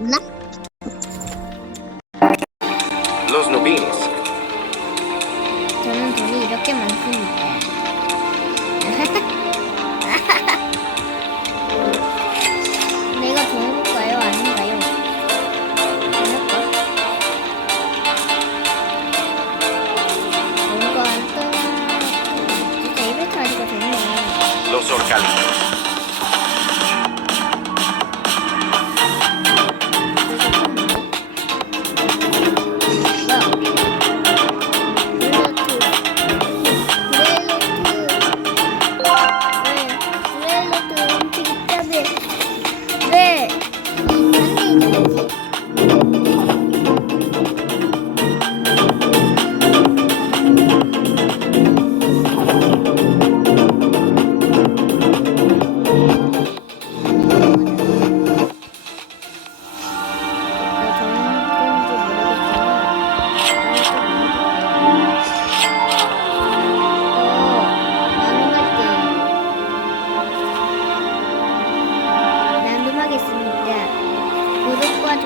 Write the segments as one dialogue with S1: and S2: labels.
S1: 없나?
S2: Los Nubines.
S1: 저는 돈이 이렇게 많습니다. 내가 정해볼까요? 아닌가요? 정해볼까? 뭔가 안 떠나. 진짜 이벤트 하니까 좋네.
S2: Los Orcalitos.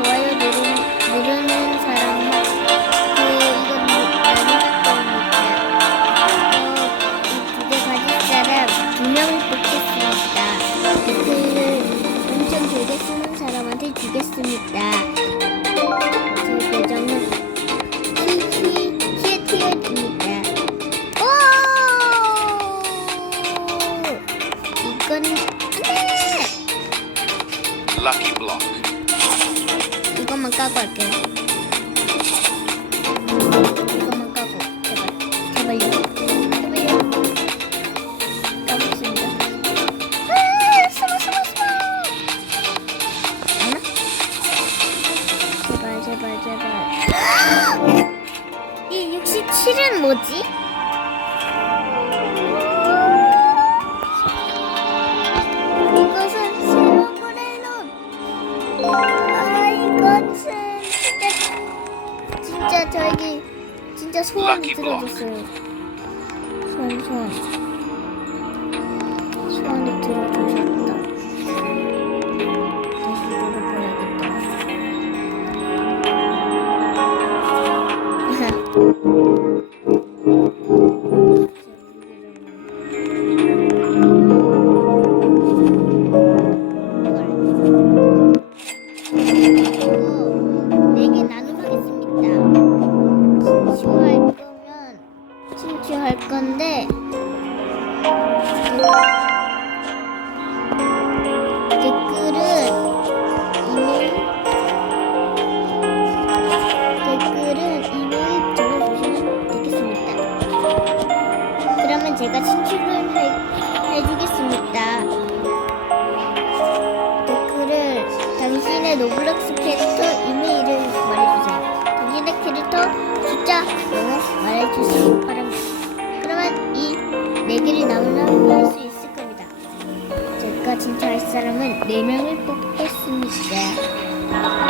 S2: 좋아요 누르, 누르는 사람은 그 이건 나눔할 겁니다. 어, 이두 개 가질 사람 두 명을 뽑겠습니다. 댓글을 엄청 길게 쓰는 사람한테 주겠습니다. 제 계정은 히히 히에티어입니다. 오! 이건 안 돼! Lucky Block.
S1: 이것만 까고 할게요. 이것만 까고 제발 제발요 제발요. 아 제발 제발. 이 67은 뭐지? 진짜 저에게 진짜 소원이. 들어줬어요. 소원 소원 소원이 들어주셨다. 다시 눌러보야겠다. 친추할 건데 댓글은 이메일 댓글은 이메일 적어주시면 되겠습니다. 그러면 제가 친추를 해, 해주겠습니다. 댓글을 당신의 노블럭스 캐릭터 이메일을 말해주세요. 당신의 캐릭터 숫자 이 네 개를 나누면 할수 있을 겁니다. 제가 진짜 할 사람은 네 명을 뽑겠습니다.